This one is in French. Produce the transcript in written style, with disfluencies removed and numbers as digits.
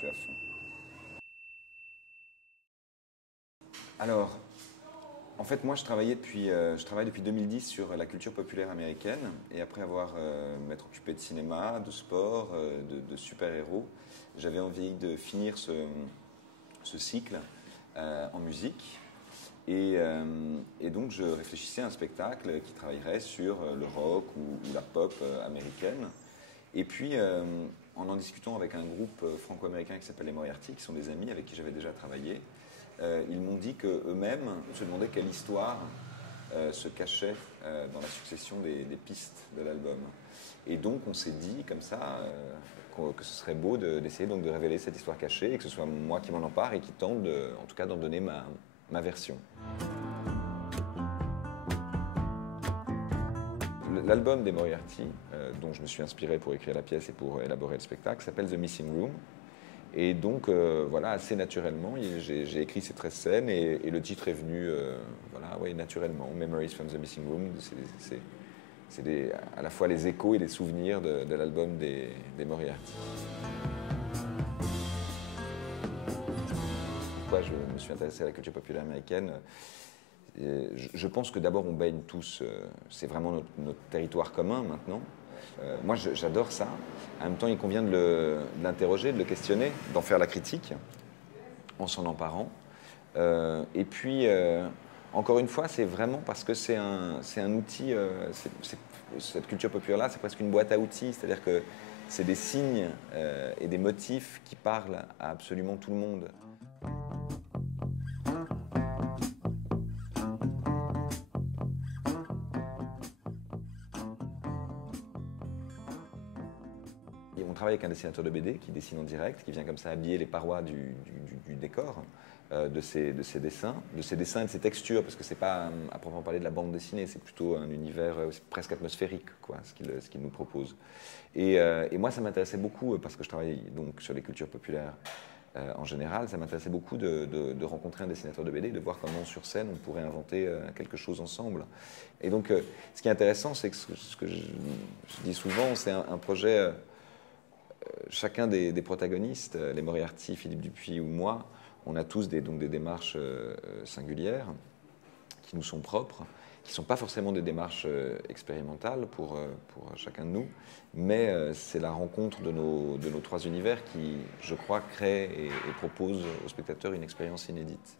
suis à fond. Alors, en fait, moi, je travaille depuis 2010 sur la culture populaire américaine. Et après m'être occupé de cinéma, de sport, de super-héros, j'avais envie de finir ce cycle en musique. Et donc, je réfléchissais à un spectacle qui travaillerait sur le rock ou la pop américaine. Et puis, en discutant avec un groupe franco-américain qui s'appelle les Moriarty, qui sont des amis avec qui j'avais déjà travaillé, ils m'ont dit qu'eux-mêmes se demandaient quelle histoire se cachait dans la succession des pistes de l'album. Et donc, on s'est dit, comme ça, que ce serait beau d'essayer donc de révéler cette histoire cachée et que ce soit moi qui m'en empare et qui tente, en tout cas, d'en donner ma version. L'album des Moriarty, dont je me suis inspiré pour écrire la pièce et pour élaborer le spectacle, s'appelle The Missing Room. Et donc, voilà, assez naturellement, j'ai écrit ces 13 scènes et le titre est venu, voilà, ouais, naturellement. Memories from the Missing Room, c'est à la fois les échos et les souvenirs de l'album des Moriarty. Pourquoi je me suis intéressé à la culture populaire américaine? Je pense que d'abord on baigne tous, c'est vraiment notre territoire commun maintenant. Moi j'adore ça. En même temps il convient de l'interroger, de le questionner, d'en faire la critique en s'en emparant. Et puis encore une fois c'est vraiment parce que c'est un outil, cette culture populaire-là c'est presque une boîte à outils, c'est-à-dire que c'est des signes et des motifs qui parlent à absolument tout le monde. On travaille avec un dessinateur de BD qui dessine en direct, qui vient comme ça habiller les parois du décor de ses dessins, et de ses textures, parce que c'est pas à proprement parler de la bande dessinée, c'est plutôt un univers presque atmosphérique, quoi, ce qu'il nous propose. Et moi, ça m'intéressait beaucoup, parce que je travaille donc sur les cultures populaires en général, ça m'intéressait beaucoup de rencontrer un dessinateur de BD, de voir comment sur scène on pourrait inventer quelque chose ensemble. Et donc, ce qui est intéressant, c'est que ce que je dis souvent, c'est un projet. Chacun des protagonistes, les Moriarty, Philippe Dupuis ou moi, on a tous donc des démarches singulières qui nous sont propres, qui ne sont pas forcément des démarches expérimentales pour chacun de nous, mais c'est la rencontre de nos trois univers qui, je crois, crée et propose aux spectateurs une expérience inédite.